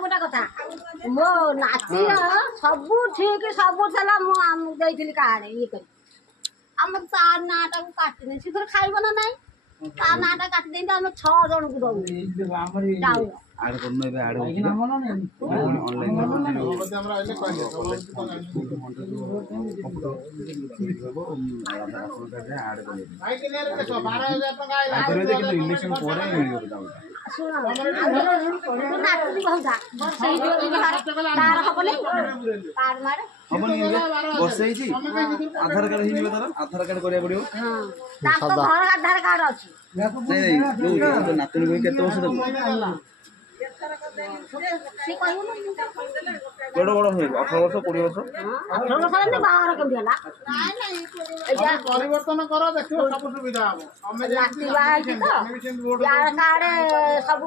गोटे कथा मो नाची सब ठीक सब देती कार्ड ये कर आम तार नाटा को काटने सी फिर खाइब ना ना तार नाटा काट दे आम 6 जन को दऊ चाउल आड करनो बे आड होई ना ऑनलाइन हमरा आइले कहले आड करे भाई के ले देखो 12000 टका आइला करे देखि इलेक्शन ପରେ मिलियो दाऊ सुना नाची बहुता सही तार हबले तार मारे हबनी बसई छी आधार कार्ड ही निबे तार आधार कार्ड करिया पड़ियो हां ताको घर आधार कार्ड अछि नहीं जो नातनी भाई केते वर्ष दबो केडो बड़ होई 18 वर्ष 20 वर्ष 18 वर्ष ने बाहर के दिला नहीं परिवर्तन करो देखियो सब सुविधा हो हमें लाठी बाहर की तो यार कार्ड सब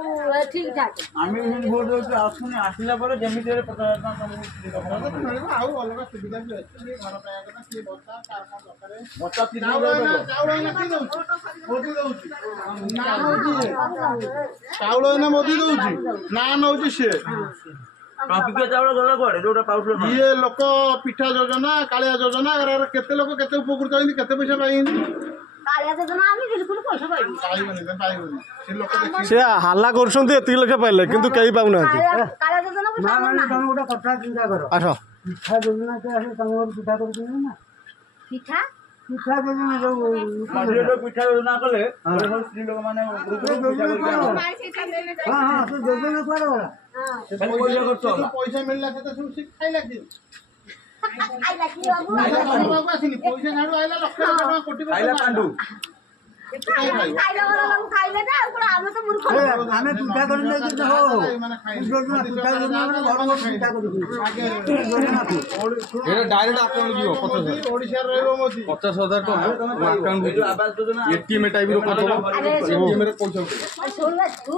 ठीक ठाक आमी वोट दो आसुनी आसिला पर जेमिति रे 50,000 टका आउ अलग सुविधा भी अछि घर पाया करना की बता कार का दरकार बच्चा चाउल ना की दउची मोदी दउची ना होजी चाउल ना मोदी दउची ना नउची से ट्रॉफिक चाउल गला कोडे जोटा पाउथलो ये लोक पिठा योजना कालिया योजना केते लोक केते उपकृत होइनी केते पैसा पाइनी कालिया योजना आमी बिल्कुल पैसा पाइनी पाइबनी से लोक देखि से हल्ला करछन्ते एति लक्ष पाइले किंतु कई पाउ ना कालिया योजना को ना तुम गोटा कथा चिंता करो आठो पिठा योजना से आसे तुम पिठा कर दियो ना पिठा पिठा योजना जो जो पिठा योजना कले सब स्त्री लोक माने ग्रुप पिठा कर हां हां तो योजना कर वाला पैसा मिलला से तो सब खाइ लागी आई लागी बाबू बाबू आसिनी पैसा झाडू आइला लक्ष टका कोटी खाइला कांडू खाइला वाला लोग खाइले ना कोन आमे तो मूर्ख आमे पिठा कर नै कि हो माने खाइ योजना पिठा योजना माने घर घर पिठा कर दियो एटा डायरेक्ट अकाउंट दियो 50,000 ओडिसा रहइबो मोदी 50,000 टका अकाउंट आवाज योजना एटीएम टाइप रो करदो एटीएम रे पैसा सुन ले